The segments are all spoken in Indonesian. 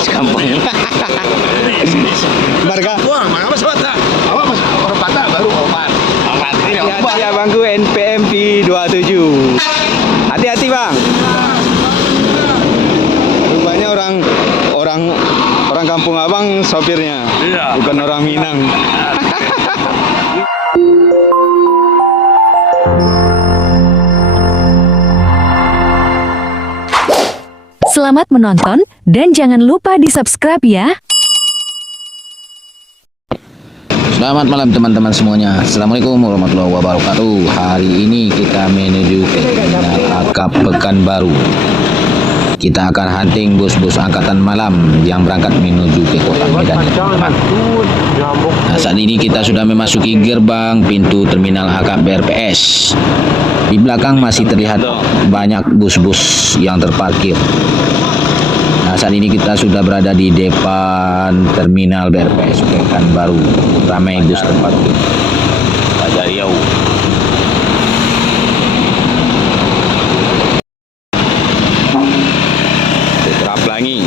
Sekampung. Marga. Wah, mana mas Batak? Awak mas orang Batak baru obat. Obat ini obat. Hati-hati abangku NPMP 27. Hati-hati bang. Rupanya orang kampung abang sopirnya, Iya. bukan orang Minang. Selamat menonton dan jangan lupa di-subscribe ya. Selamat malam teman-teman semuanya. Assalamualaikum warahmatullahi wabarakatuh. Hari ini kita menuju ke Terminal Akap Pekanbaru. Kita akan hunting bus-bus angkatan malam yang berangkat menuju ke kota Medan. Nah, saat ini kita sudah memasuki gerbang pintu Terminal Akap BRPS. Di belakang masih terlihat banyak bus-bus yang terparkir. Nah, saat ini kita sudah berada di depan Terminal BRPS Pekanbaru. Ramai bus terparkir. Raja Riau. Putra Pelangi.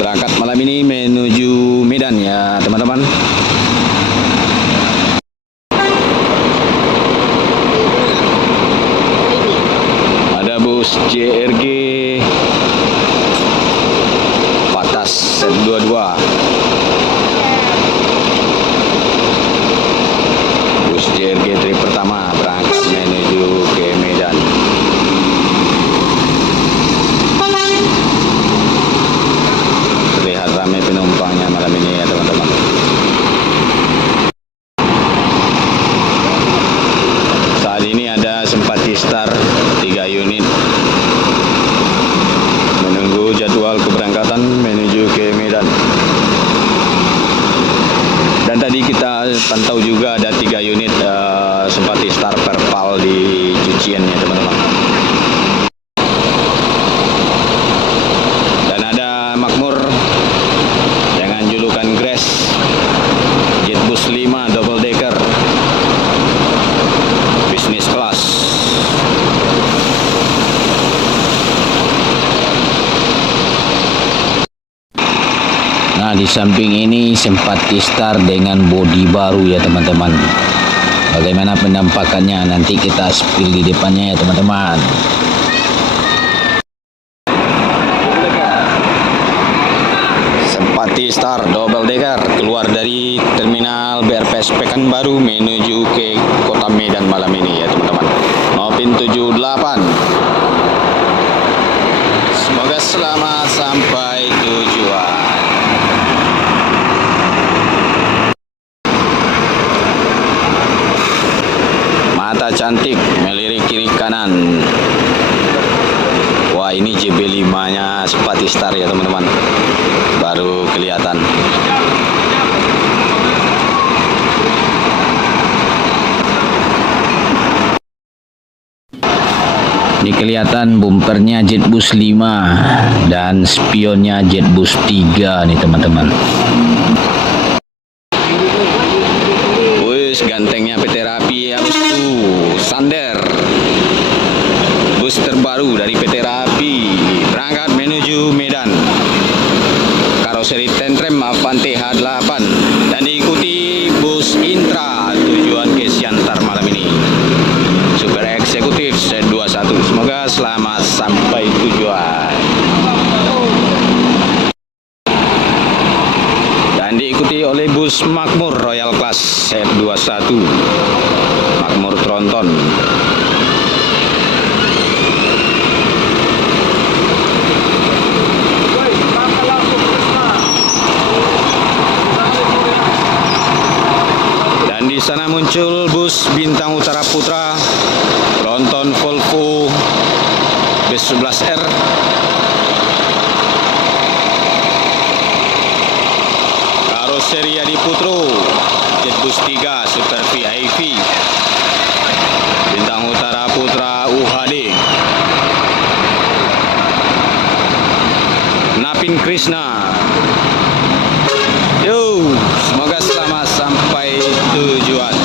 Berangkat malam ini menuju Medan ya teman-teman. Ada bus JRG Patas set 22. Bus JRG trip pertama berangkat menuju ke Medan. Terlihat ramai penumpangnya malam ini ya teman-teman. Saat ini ada Simpati Star 3 unit menunggu jadwal keberangkatan menuju ke Medan. Dan tadi kita pantau juga ada 3 unit Simpati Star Perpal di cucian ya teman-teman. Dan ada Makmur dengan julukan Grace Jetbus 5 double decker bisnis kelas. Nah, di samping ini Simpati Star dengan bodi baru ya teman-teman. Bagaimana penampakannya nanti kita spill di depannya ya teman-teman. Simpati Star double decker keluar dari Terminal BRPS Pekanbaru menuju ke kota Medan malam ini ya teman-teman. Nopin 78. Semoga selamat sampai tujuan. Mata cantik melirik kiri kanan. Wah, ini JB5-nya Simpati Star ya teman-teman. Baru kelihatan. Ini kelihatan bumpernya Jetbus 5 dan spionnya Jetbus 3 nih teman-teman. Bus gantengnya PT Rapi ya bosku. Sander. Bus terbaru dari PT Rapi berangkat menuju Medan. Karoseri Tentrem Avante H8 dan diikuti bus Intra tujuan ke Siantar malam ini. Super Eksekutif set 21. Semoga selamat sampai tujuan. Dan diikuti oleh bus Makmur Royal Class set 21. Makmur Tronton. Dan di sana muncul bus Bintang Utara Putra Tronton Volvo B11R. Karoseri Adi Putro Jetbus 3 Super VIP. Bintang Utara Putra UHD. Napin Krishna. Yo, semoga selamat sampai tujuan.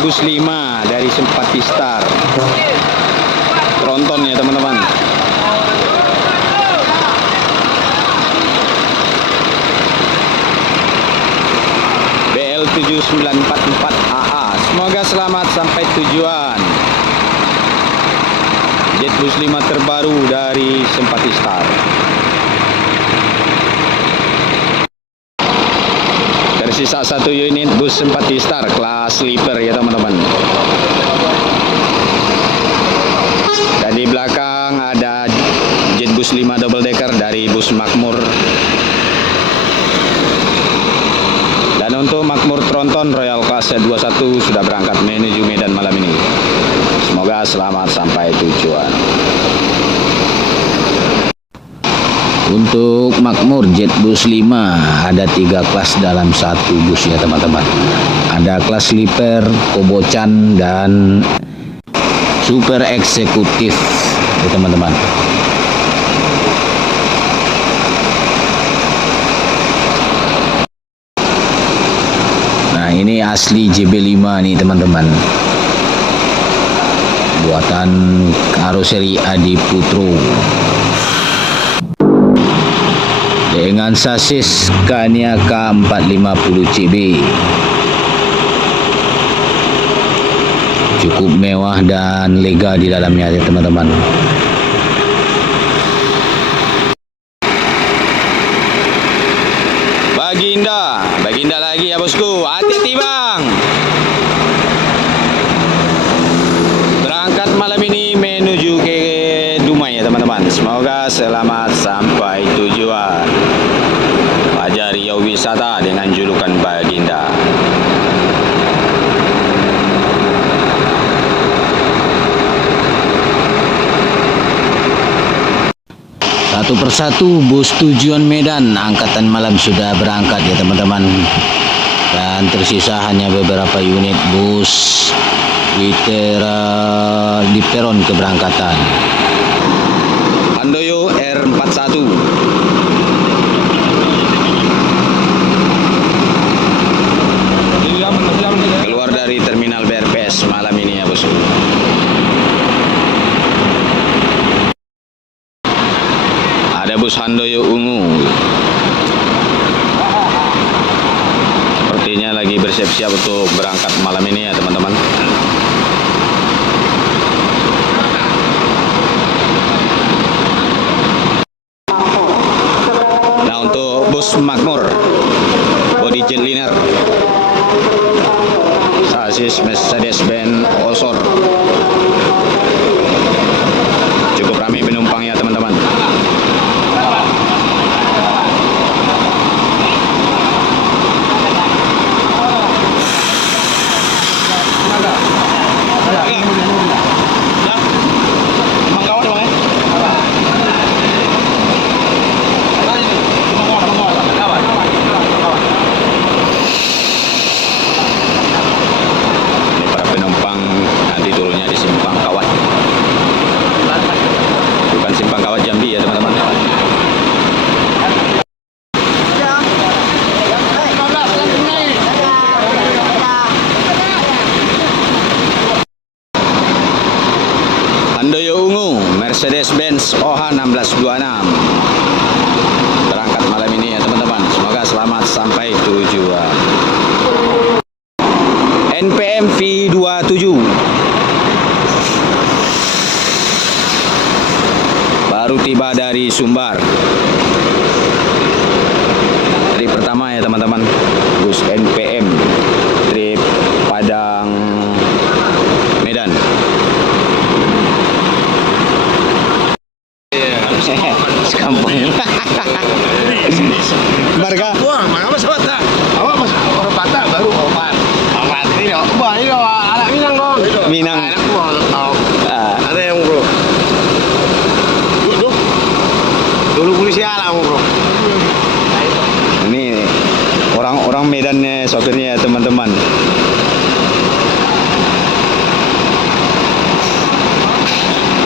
Jetbus 5 dari Simpati Star. Tronton ya teman-teman. BL 7944 AA. Semoga selamat sampai tujuan. Jetbus 5 terbaru dari Simpati Star. Tersisa 1 unit bus Simpati Star kelas sleeper ya teman-teman. Dan di belakang ada Jetbus 5 double decker dari bus Makmur. Dan untuk Makmur Tronton Royal kelas 21 sudah berangkat menuju Medan malam ini. Semoga selamat sampai tujuan. Untuk Makmur Jetbus 5 ada 3 kelas dalam satu bus ya teman-teman. Ada kelas sleeper, kobocan, dan super eksekutif ya teman-teman. Nah ini asli JB5 nih teman-teman. Buatan karoseri Adi Putro. Dengan sasis Scania K450 CB. Cukup mewah dan lega di dalamnya ya teman-teman. Baginda lagi ya bosku. Hati-hati bang. Berangkat malam ini menuju ke Dumai ya teman-teman. Semoga selamat sampai tujuan. Fajar Riau Wisata dengan julukan Baginda. Satu persatu bus tujuan Medan angkatan malam sudah berangkat ya teman-teman. Dan tersisa hanya beberapa unit bus di peron keberangkatan. Handoyo R41. Keluar dari terminal BRPS malam ini ya bosku. Ada bus Handoyo ungu. Sepertinya lagi bersiap-siap untuk berangkat malam ini ya teman-teman. Nah untuk bus Makmur body jetliner, sasis Mercedes-Benz Osor. Cukup ramai penumpangnya teman-teman. Handoyo ungu Mercedes-Benz OH 1626 berangkat malam ini ya teman-teman. Semoga selamat sampai tujuan. NPM V27 baru tiba dari Sumbar. Trip pertama ya teman-teman, bus NPM trip Padang Medan. Sekampung. Marga. Wah, mana mas Bata? Awak mas orang Batak baru opat. Opat ini loh. Wah ini loh anak Minang dong. Minang. Anak gua tahu. Ada yang bro. Duduk. Dulu polisi alam bro. Ini orang-orang Medannya sopirnya ya teman-teman.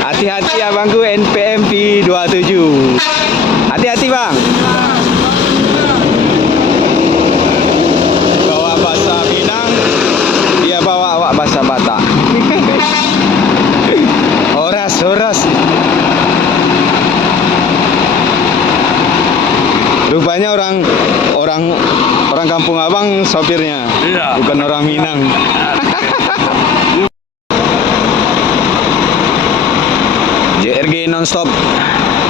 Hati-hati abangku NPM V27. Hati-hati bang. Bawa bahasa Minang, dia bawa awak bahasa beras. Rupanya orang kampung abang sopirnya, Iya. bukan orang Minang. JRG nonstop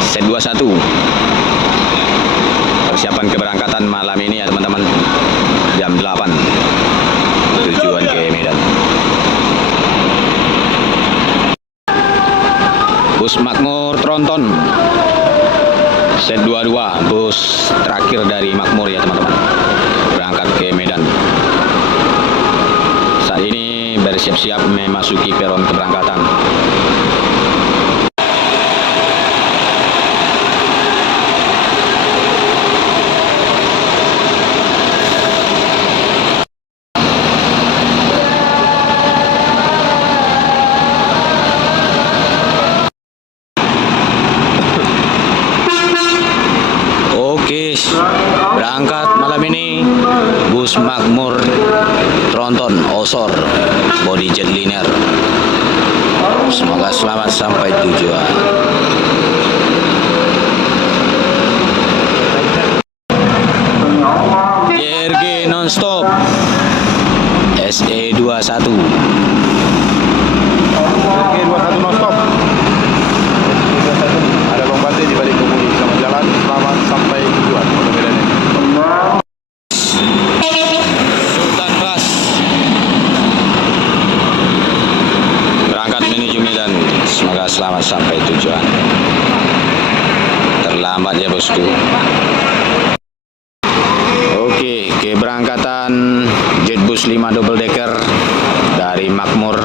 set 21. Persiapan keberangkatan malam ini ya teman-teman, jam 8 tujuan ke Medan. Bus Makmur Tronton set 22, bus terakhir dari Makmur ya teman-teman, berangkat ke Medan. Saat ini bersiap-siap memasuki peron keberangkatan. Oke, berangkat malam ini bus Makmur Tronton Osor body jetliner. Semoga selamat sampai tujuan. JRG nonstop SE 21. Oke, 21 nonstop. Ada lompatnya di balik kemudi. Selamat jalan, selamat sampai tujuan. Mudah-mudahan. Sultan Bas berangkat menuju Medan. Semoga selamat sampai tujuan. Terlambat ya bosku. Oke, keberangkatan Jetbus 5 double decker dari Makmur.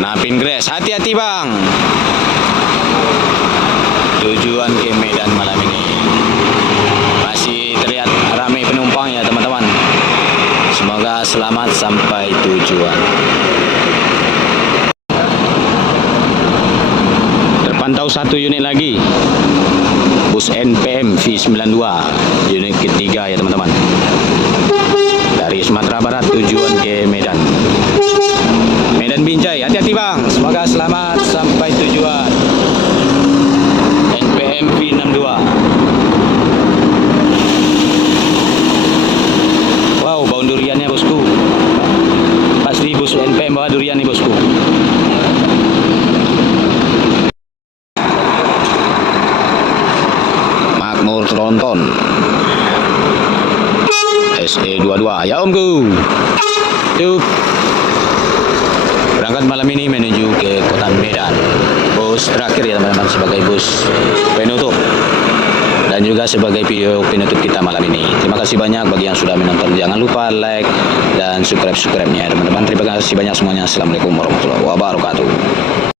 Napin Gres, hati-hati bang. Tujuan ke Medan malam ini. Masih terlihat ramai penumpang ya teman-teman. Semoga selamat sampai tujuan. Terpantau satu unit lagi, bus NPM V92 unit ketiga ya teman-teman, dari Sumatera Barat tujuan ke Medan. Medan Binjai, hati-hati bang. Semoga selamat sampai tujuan. NPM V62. Wow, bau duriannya bosku. Pasti bus NPM bawa durian nih bosku. Makmur Tronton SE 22. Ya omku. Yup. Berangkat malam ini menuju ke kota Medan. Bus terakhir ya teman-teman, sebagai bus penutup dan juga sebagai video penutup kita malam ini. Terima kasih banyak bagi yang sudah menonton. Jangan lupa like dan subscribe-nya ya teman-teman. Terima kasih banyak semuanya. Assalamualaikum warahmatullahi wabarakatuh.